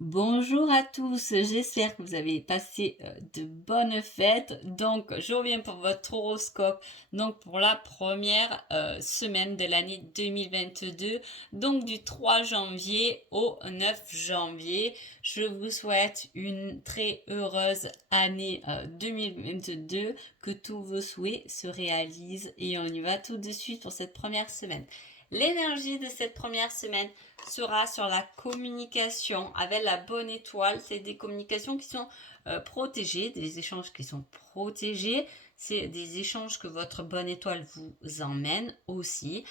Bonjour à tous, j'espère que vous avez passé de bonnes fêtes. Donc, je reviens pour votre horoscope, donc pour la première semaine de l'année 2022, donc du 3 janvier au 9 janvier. Je vous souhaite une très heureuse année 2022, que tous vos souhaits se réalisent et on y va tout de suite pour cette première semaine. L'énergie de cette première semaine sera sur la communication avec la bonne étoile. C'est des communications qui sont protégées, des échanges qui sont protégés. C'est des échanges que votre bonne étoile vous emmène aussi.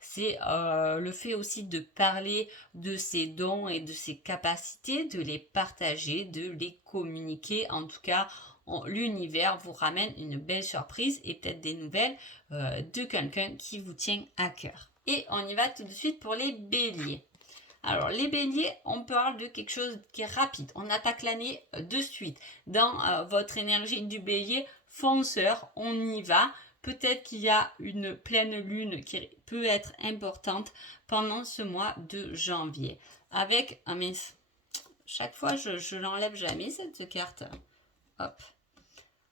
C'est le fait aussi de parler de ses dons et de ses capacités, de les partager, de les communiquer. En tout cas, l'univers vous ramène une belle surprise et peut-être des nouvelles de quelqu'un qui vous tient à cœur. Et on y va tout de suite pour les béliers. Alors, les béliers, on parle de quelque chose qui est rapide. On attaque l'année de suite. Dans votre énergie du bélier, fonceur, on y va. Peut-être qu'il y a une pleine lune qui peut être importante pendant ce mois de janvier. Avec, mais chaque fois, je l'enlève jamais, cette carte. Hop.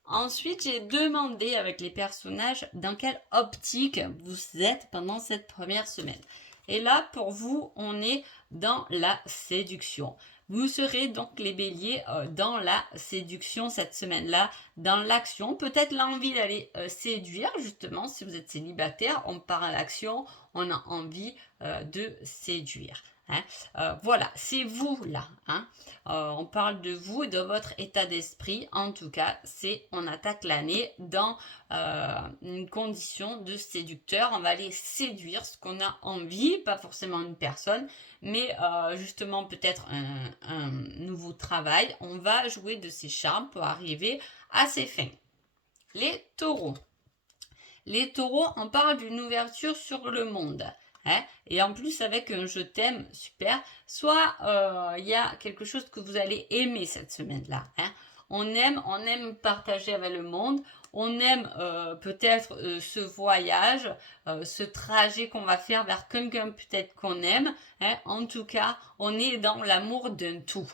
Ensuite, j'ai demandé avec les personnages dans quelle optique vous êtes pendant cette première semaine. Et là, pour vous, on est dans la séduction. Vous serez donc les béliers dans la séduction cette semaine-là, dans l'action. Peut-être l'envie d'aller séduire, justement, si vous êtes célibataire, on part à l'action, on a envie de séduire. Voilà, c'est vous là. On parle de vous et de votre état d'esprit. En tout cas, on attaque l'année dans une condition de séducteur. On va aller séduire ce qu'on a envie, pas forcément une personne, mais justement peut-être un nouveau travail. On va jouer de ses charmes pour arriver à ses fins. Les taureaux. Les taureaux, on parle d'une ouverture sur le monde. Et en plus avec un je t'aime, super. Soit il y a quelque chose que vous allez aimer cette semaine-là. On aime partager avec le monde. On aime peut-être ce voyage, ce trajet qu'on va faire vers quelqu'un peut-être qu'on aime. En tout cas, on est dans l'amour d'un tout.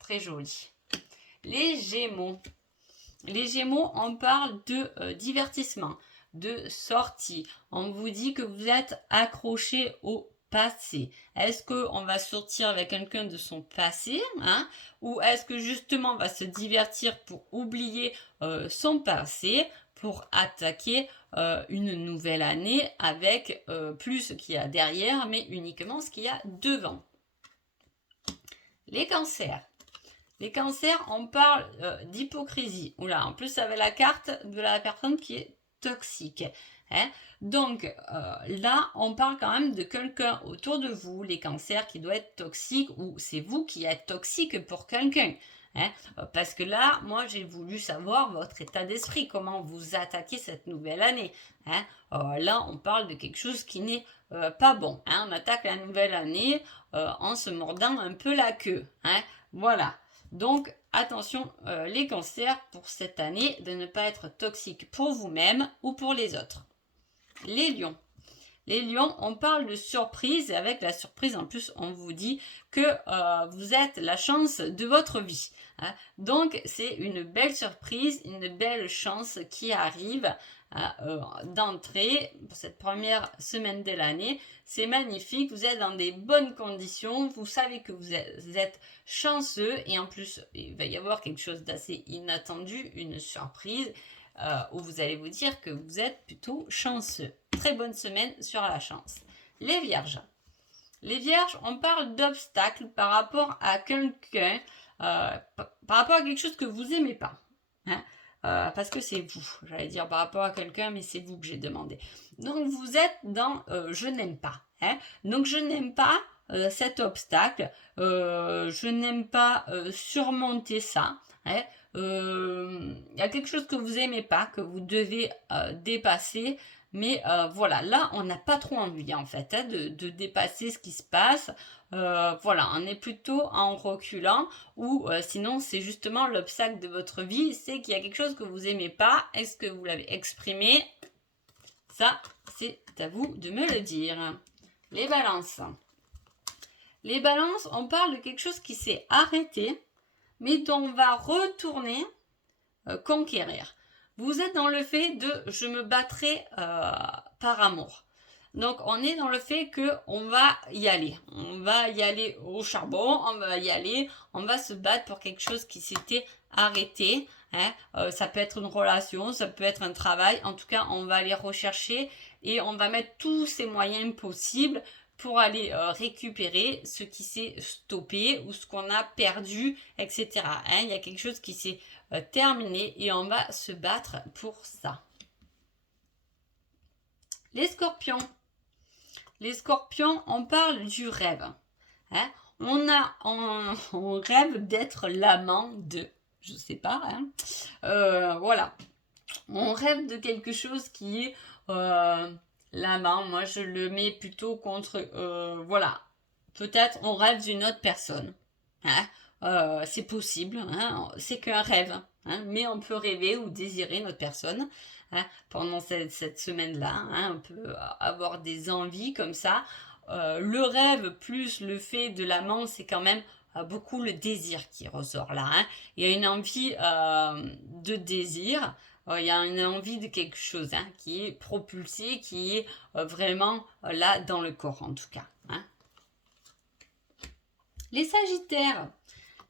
Très joli. Les Gémeaux. Les Gémeaux, on parle de divertissement, de sortie. On vous dit que vous êtes accroché au passé. Est-ce qu'on va sortir avec quelqu'un de son passé, ou est-ce que justement on va se divertir pour oublier son passé, pour attaquer une nouvelle année avec plus ce qu'il y a derrière, mais uniquement ce qu'il y a devant. Les cancers. Les cancers, on parle d'hypocrisie. Oula, en plus avec la carte de la personne qui est toxique. Donc là, on parle quand même de quelqu'un autour de vous, les cancers, qui doit être toxique, ou c'est vous qui êtes toxique pour quelqu'un. Parce que là, moi, j'ai voulu savoir votre état d'esprit, comment vous attaquez cette nouvelle année. Là, on parle de quelque chose qui n'est pas bon. On attaque la nouvelle année en se mordant un peu la queue. Voilà. Donc, attention les cancers pour cette année de ne pas être toxiques pour vous-même ou pour les autres. Les lions. Les lions, on parle de surprise et avec la surprise en plus on vous dit que vous êtes la chance de votre vie. Donc c'est une belle surprise, une belle chance qui arrive d'entrée pour cette première semaine de l'année. C'est magnifique, vous êtes dans des bonnes conditions, vous savez que vous êtes chanceux et en plus il va y avoir quelque chose d'assez inattendu, une surprise où vous allez vous dire que vous êtes plutôt chanceux. Très bonne semaine sur la chance. Les vierges. Les vierges, on parle d'obstacles par rapport à quelqu'un, par rapport à quelque chose que vous aimez pas. Parce que c'est vous. J'allais dire par rapport à quelqu'un, mais c'est vous que j'ai demandé. Donc vous êtes dans je n'aime pas. Donc je n'aime pas cet obstacle. Je n'aime pas surmonter ça. Y a quelque chose que vous aimez pas, que vous devez dépasser. Mais voilà, là, on n'a pas trop envie en fait de dépasser ce qui se passe. Voilà, on est plutôt en reculant ou sinon c'est justement l'obstacle de votre vie, c'est qu'il y a quelque chose que vous aimez pas. Est-ce que vous l'avez exprimé? Ça, c'est à vous de me le dire. Les balances. Les balances, on parle de quelque chose qui s'est arrêté, mais dont on va retourner conquérir. Vous êtes dans le fait de je me battrai par amour. Donc on est dans le fait que on va y aller. On va y aller au charbon, on va y aller, on va se battre pour quelque chose qui s'était arrêté. Ça peut être une relation, ça peut être un travail. En tout cas, on va aller rechercher et on va mettre tous ces moyens possibles pour aller récupérer ce qui s'est stoppé ou ce qu'on a perdu, etc. Il y a quelque chose qui s'est terminé et on va se battre pour ça. Les scorpions. Les scorpions, on parle du rêve. On rêve d'être l'amant de, je sais pas, voilà. On rêve de quelque chose qui est l'amant. Moi, je le mets plutôt contre, voilà. Peut-être on rêve d'une autre personne. C'est possible, c'est qu'un rêve. Mais on peut rêver ou désirer notre personne pendant cette semaine-là. On peut avoir des envies comme ça. Le rêve plus le fait de l'amant, c'est quand même beaucoup le désir qui ressort là. Il y a une envie de désir. Il y a une envie de quelque chose qui est propulsé, qui est vraiment là dans le corps en tout cas. Les Sagittaires.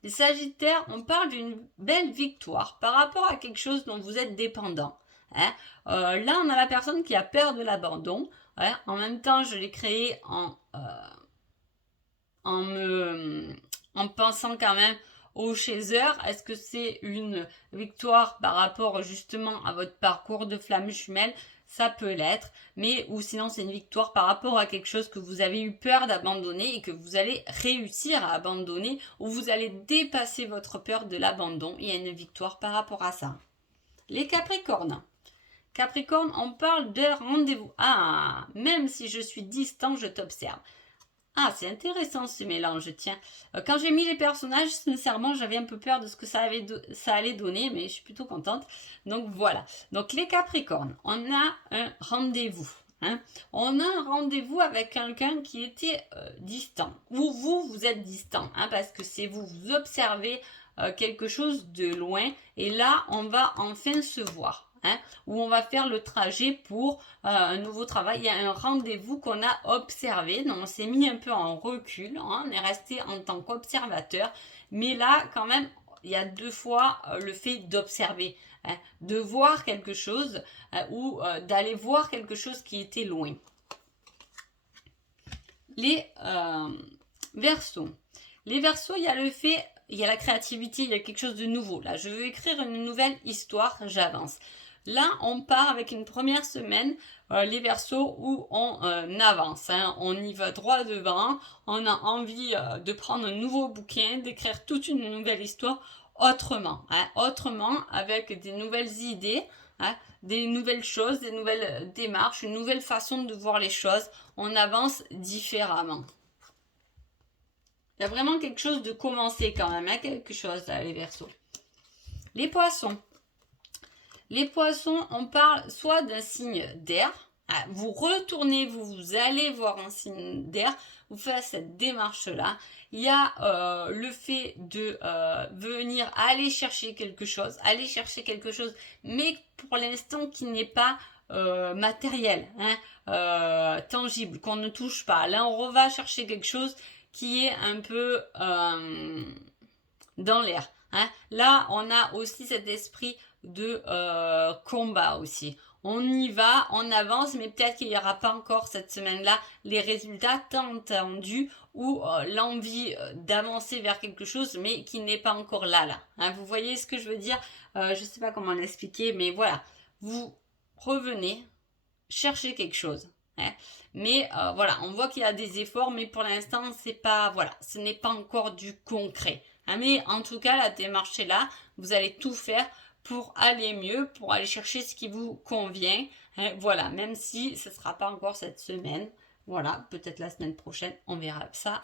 Les Sagittaires, on parle d'une belle victoire par rapport à quelque chose dont vous êtes dépendant. Là, on a la personne qui a peur de l'abandon. En même temps, je l'ai créé en pensant quand même au chaser. Est-ce que c'est une victoire par rapport justement à votre parcours de flamme jumelle? Ça peut l'être, mais ou sinon c'est une victoire par rapport à quelque chose que vous avez eu peur d'abandonner et que vous allez réussir à abandonner ou vous allez dépasser votre peur de l'abandon. Il y a une victoire par rapport à ça. Les Capricornes. Capricorne, on parle de rendez-vous. Même si je suis distant, je t'observe. C'est intéressant ce mélange, tiens. Quand j'ai mis les personnages, sincèrement, j'avais un peu peur de ce que ça allait donner, mais je suis plutôt contente. Donc voilà. Donc les Capricornes, on a un rendez-vous. On a un rendez-vous avec quelqu'un qui était distant. Ou vous êtes distant, parce que c'est vous observez quelque chose de loin. Et là, on va enfin se voir. Où on va faire le trajet pour un nouveau travail. Il y a un rendez-vous qu'on a observé, donc on s'est mis un peu en recul, on est resté en tant qu'observateur, mais là quand même il y a 2 fois le fait d'observer, de voir quelque chose ou d'aller voir quelque chose qui était loin. Les Verseaux. Les Verseaux, il y a le fait, il y a la créativité, il y a quelque chose de nouveau. Là, je veux écrire une nouvelle histoire, j'avance. Là, on part avec une première semaine, les Verseaux, où on avance. On y va droit devant. On a envie de prendre un nouveau bouquin, d'écrire toute une nouvelle histoire autrement. Autrement, avec des nouvelles idées, des nouvelles choses, des nouvelles démarches, une nouvelle façon de voir les choses. On avance différemment. Il y a vraiment quelque chose de commencer quand même, quelque chose là, les Verseaux. Les Poissons. Les Poissons, on parle soit d'un signe d'air. Vous retournez, vous allez voir un signe d'air. Vous faites cette démarche-là. Il y a le fait de venir aller chercher quelque chose. Mais pour l'instant qui n'est pas matériel, tangible, qu'on ne touche pas. Là, on va chercher quelque chose qui est un peu dans l'air. Là, on a aussi cet esprit de combat aussi. On y va, on avance, mais peut-être qu'il n'y aura pas encore cette semaine-là les résultats tant attendus ou l'envie d'avancer vers quelque chose, mais qui n'est pas encore là. Vous voyez ce que je veux dire? Je ne sais pas comment l'expliquer, mais voilà. Vous revenez, cherchez quelque chose. Mais voilà, on voit qu'il y a des efforts, mais pour l'instant, c'est pas, voilà, ce n'est pas encore du concret. Mais en tout cas, la démarche est là. Vous allez tout faire pour aller mieux, pour aller chercher ce qui vous convient. Voilà, même si ce ne sera pas encore cette semaine. Voilà, peut-être la semaine prochaine, on verra ça,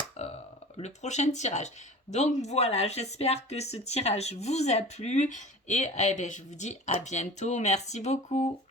le prochain tirage. Donc voilà, j'espère que ce tirage vous a plu et je vous dis à bientôt. Merci beaucoup.